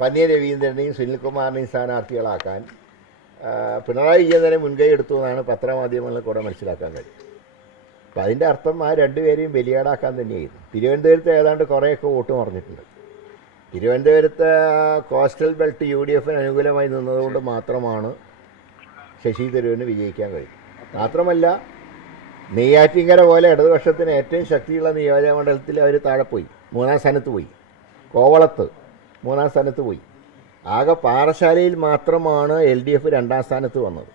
പന്നിയ രവീന്ദ്രനെയും സുനിൽകുമാറിനെയും സ്ഥാനാർത്ഥികളാക്കാൻ പിണറായി വിജയൻ തന്നെ മുൻകൈ എടുത്തു എന്നാണ് പത്രമാധ്യമങ്ങളിൽ കൂടെ മനസ്സിലാക്കാൻ കഴിയും അപ്പം അതിന്റെ അർത്ഥം ആ രണ്ടുപേരെയും ബലിയാടാക്കാൻ തന്നെയായിരുന്നു. തിരുവനന്തപുരത്ത് ഏതാണ്ട് കുറേയൊക്കെ വോട്ട് മറിഞ്ഞിട്ടുണ്ട്. തിരുവനന്തപുരത്ത് കോസ്റ്റൽ ബെൽറ്റ് യു ഡി എഫിന് അനുകൂലമായി നിന്നതുകൊണ്ട് മാത്രമാണ് ശശി തരൂരിന് വിജയിക്കാൻ കഴിയും മാത്രമല്ല നെയ്യാറ്റിങ്കര പോലെ ഇടതുപക്ഷത്തിന് ഏറ്റവും ശക്തിയുള്ള നിയോജക മണ്ഡലത്തിൽ അവർ താഴെ പോയി. മൂന്നാം സ്ഥാനത്ത് പോയി. കോവളത്ത് മൂന്നാം സ്ഥാനത്ത് പോയി. ആകെ പാറശാലയിൽ മാത്രമാണ് എൽ ഡി എഫ് രണ്ടാം സ്ഥാനത്ത് വന്നത്.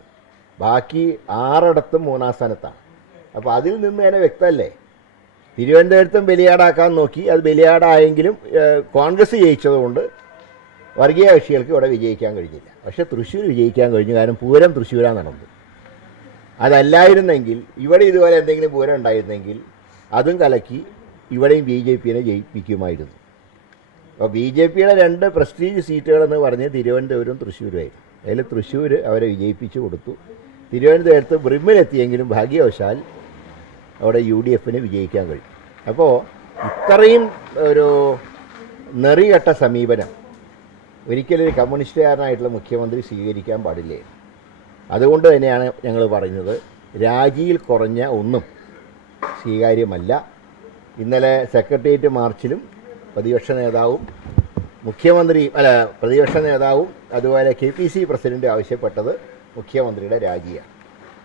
ബാക്കി ആറിടത്തും മൂന്നാം സ്ഥാനത്താണ്. അപ്പോൾ അതിൽ നിന്ന് തന്നെ വ്യക്തമല്ലേ? തിരുവനന്തപുരത്തും ബലിയാടാക്കാൻ നോക്കി. അത് ബലിയാടായെങ്കിലും കോൺഗ്രസ് ജയിച്ചതുകൊണ്ട് വർഗീയ കക്ഷികൾക്ക് ഇവിടെ വിജയിക്കാൻ കഴിഞ്ഞില്ല. പക്ഷേ തൃശ്ശൂർ വിജയിക്കാൻ കഴിഞ്ഞു. കാരണം പൂരം തൃശ്ശൂരാണ് നടന്നത്. അതല്ലായിരുന്നെങ്കിൽ ഇവിടെ ഇതുപോലെ എന്തെങ്കിലും പൂരം ഉണ്ടായിരുന്നെങ്കിൽ അതും കലക്കി ഇവിടെയും ബി ജെ പിയെ ജയിപ്പിക്കുമായിരുന്നു. അപ്പോൾ ബി ജെ പിയുടെ രണ്ട് പ്രസ്റ്റീജ് സീറ്റുകളെന്ന് പറഞ്ഞ് തിരുവനന്തപുരം തൃശ്ശൂരുമായിരുന്നു. അതിൽ തൃശ്ശൂർ അവരെ വിജയിപ്പിച്ചു കൊടുത്തു. തിരുവനന്തപുരത്ത് ബ്രിമ്മിലെത്തിയെങ്കിലും ഭാഗ്യവശാൽ അവിടെ യു ഡി എഫിന് വിജയിക്കാൻ കഴിയും. അപ്പോൾ ഇത്രയും ഒരു നെറികെട്ട സമീപനം ഒരിക്കലും ഒരു കമ്മ്യൂണിസ്റ്റുകാരനായിട്ടുള്ള മുഖ്യമന്ത്രി സ്വീകരിക്കാൻ പാടില്ലേ? അതുകൊണ്ട് തന്നെയാണ് ഞങ്ങൾ പറയുന്നത് രാജിയിൽ കുറഞ്ഞ ഒന്നും സ്വീകാര്യമല്ല. ഇന്നലെ സെക്രട്ടേറിയറ്റ് മാർച്ചിലും പ്രതിപക്ഷ നേതാവും മുഖ്യമന്ത്രി അല്ല പ്രതിപക്ഷ നേതാവും അതുപോലെ കെ പി സി പ്രസിഡന്റ് ആവശ്യപ്പെട്ടത് മുഖ്യമന്ത്രിയുടെ രാജിയാണ്.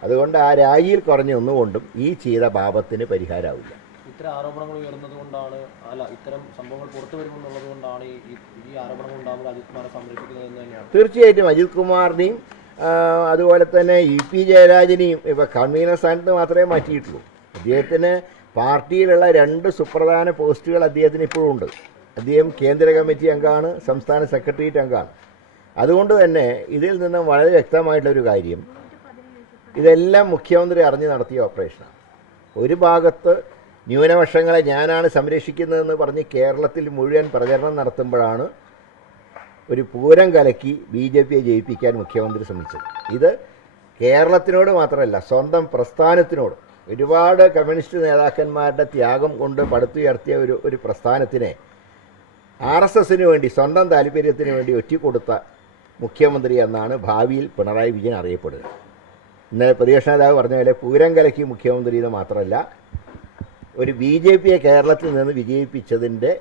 അതുകൊണ്ട് ആ രാജിയിൽ കുറഞ്ഞ ഒന്നുകൊണ്ടും ഈ ചെയ്ത പാപത്തിന് പരിഹാരമാവില്ല ഇത്തരം ആരോപണങ്ങൾ ഉയർന്നത് കൊണ്ടാണ് അല്ല ഇത്തരം സംഭവങ്ങൾ പുറത്തു വരുമെന്നുള്ളത് കൊണ്ടാണ് ഈ ആരോപണങ്ങൾ ഉണ്ടാകുമ്പോൾ അജിത് കുമാറെ സംരക്ഷിക്കുന്നത് എന്ന് തന്നെയാണ്. തീർച്ചയായിട്ടും അജിത് കുമാറിനെയും അതുപോലെ തന്നെ ഇ പി ജയരാജനെയും ഇപ്പോൾ കൺവീനർ സ്ഥാനത്ത് മാത്രമേ മാറ്റിയിട്ടുള്ളൂ. അദ്ദേഹത്തിന് പാർട്ടിയിലുള്ള രണ്ട് സുപ്രധാന പോസ്റ്റുകൾ അദ്ദേഹത്തിന് ഇപ്പോഴും ഉണ്ട്. അദ്ദേഹം കേന്ദ്ര കമ്മിറ്റി അംഗമാണ് സംസ്ഥാന സെക്രട്ടേറിയറ്റ് അംഗമാണ്. അതുകൊണ്ട് തന്നെ ഇതിൽ നിന്നും വളരെ വ്യക്തമായിട്ടുള്ളൊരു കാര്യം ഇതെല്ലാം മുഖ്യമന്ത്രി അറിഞ്ഞ് നടത്തിയ ഓപ്പറേഷനാണ്. ഒരു ഭാഗത്ത് ന്യൂനപക്ഷങ്ങളെ ഞാനാണ് സംരക്ഷിക്കുന്നതെന്ന് പറഞ്ഞ് കേരളത്തിൽ മുഴുവൻ പ്രചരണം നടത്തുമ്പോഴാണ് ഒരു പൂരം കലക്കി ബി ജെ പിയെ ജയിപ്പിക്കാൻ മുഖ്യമന്ത്രി ശ്രമിച്ചത്. ഇത് കേരളത്തിനോട് മാത്രമല്ല സ്വന്തം പ്രസ്ഥാനത്തിനോട് ഒരുപാട് കമ്മ്യൂണിസ്റ്റ് നേതാക്കന്മാരുടെ ത്യാഗം കൊണ്ട് പടുത്തുയർത്തിയ ഒരു ഒരു പ്രസ്ഥാനത്തിനെ ആർ എസ് എസിന് വേണ്ടി സ്വന്തം താല്പര്യത്തിന് വേണ്ടി ഒറ്റിക്കൊടുത്ത മുഖ്യമന്ത്രി എന്നാണ് ഭാവിയിൽ പിണറായി വിജയൻ അറിയപ്പെടുക ഇന്നലെ പ്രതിപക്ഷ നേതാവ് പറഞ്ഞ പോലെ പൂരം കലക്കി മുഖ്യമന്ത്രി എന്ന് മാത്രമല്ല ഒരു ബി ജെ പിയെ കേരളത്തിൽ നിന്ന് വിജയിപ്പിച്ചതിന്റെ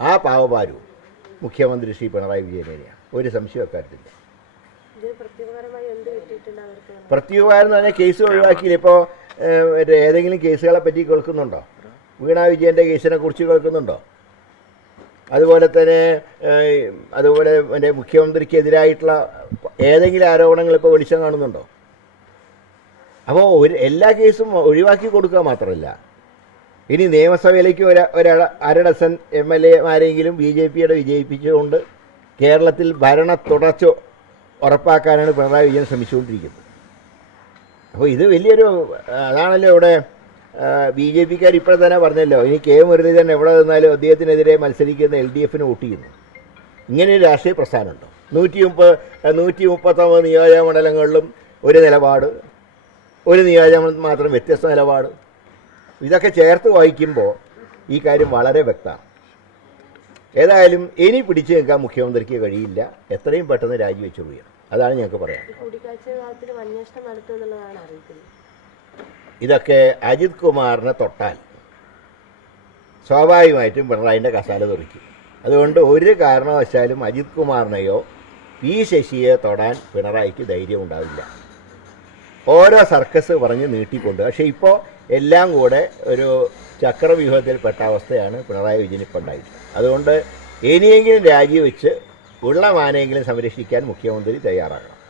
ആ പാവഭാരവും മുഖ്യമന്ത്രി ശ്രീ പിണറായി വിജയൻ തന്നെയാണ്. ഒരു സംശയം അക്കാര്യത്തില്ല പ്രത്യുപകാരം എന്ന് പറഞ്ഞാൽ കേസ് ഒഴിവാക്കിയില്ല? ഇപ്പോൾ ഏതെങ്കിലും കേസുകളെ പറ്റി കേൾക്കുന്നുണ്ടോ? വീണ വിജയന്റെ കേസിനെ കുറിച്ച് കേൾക്കുന്നുണ്ടോ? അതുപോലെ തന്നെ അതുപോലെ എന്റെ മുഖ്യമന്ത്രിക്കെതിരായിട്ടുള്ള ഏതെങ്കിലും ആരോപണങ്ങൾ ഇപ്പോൾ വെളിച്ചം കാണുന്നുണ്ടോ? അപ്പോൾ ഒരു എല്ലാ കേസും ഒഴിവാക്കി കൊടുക്കുക മാത്രമല്ല. ഇനി നിയമസഭയിലേക്ക് ഒരു ഒരാൾ അര ഡസൻ എം എൽ എമാരെങ്കിലും ബി ജെ പിയുടെ വിജയിപ്പിച്ചുകൊണ്ട് കേരളത്തിൽ ഭരണ തുടർച്ച ഉറപ്പാക്കാനാണ് പിണറായി വിജയൻ ശ്രമിച്ചുകൊണ്ടിരിക്കുന്നത്. അപ്പോൾ ഇത് വലിയൊരു അതാണല്ലോ ഇവിടെ ബി ജെ പിക്കാർ ഇപ്പോൾ തന്നെ പറഞ്ഞല്ലോ ഇനി കെ മുരളീധരൻ എവിടെ നിന്നാലും അദ്ദേഹത്തിനെതിരെ മത്സരിക്കുന്ന എൽ ഡി എഫിന് വോട്ട് ചെയ്യുന്നു. ഇങ്ങനെ ഒരു രാഷ്ട്രീയ പ്രസ്ഥാനമുണ്ടോ? നൂറ്റി മുപ്പത് നൂറ്റി മുപ്പത്തൊമ്പത് നിയോജക മണ്ഡലങ്ങളിലും ഒരു നിലപാട് ഒരു നിയോജക മാത്രം വ്യത്യസ്ത നിലപാട്. ഇതൊക്കെ ചേർത്ത് വായിക്കുമ്പോൾ ഈ കാര്യം വളരെ വ്യക്തമാണ്. ഏതായാലും ഇനി പിടിച്ചു നിൽക്കാൻ മുഖ്യമന്ത്രിക്ക് കഴിയില്ല. എത്രയും പെട്ടെന്ന് രാജിവെച്ചുകൊള്ളുകയാണ് അതാണ് ഞങ്ങൾക്ക് പറയാം ഇതൊക്കെ അജിത് കുമാറിനെ തൊട്ടാൽ സ്വാഭാവികമായിട്ടും പിണറായിന്റെ കസാല തെറിക്കും. അതുകൊണ്ട് ഒരു കാരണവശാലും അജിത് കുമാറിനെയോ പി ശശിയെ തൊടാൻ പിണറായിക്ക് ധൈര്യം ഉണ്ടാവില്ല ഓരോ സർക്കസ് പറഞ്ഞ് നീട്ടിക്കൊണ്ട്. പക്ഷേ ഇപ്പോൾ എല്ലാം കൂടെ ഒരു ചക്രവ്യൂഹത്തിൽപ്പെട്ട അവസ്ഥയാണ് പിണറായി വിജയൻ ഇപ്പോൾ ഉണ്ടായിട്ടുള്ളത് അതുകൊണ്ട് ഇനിയെങ്കിലും രാജിവെച്ച് ഉള്ള മാനെങ്കിലും സംരക്ഷിക്കാൻ മുഖ്യമന്ത്രി തയ്യാറാകണം.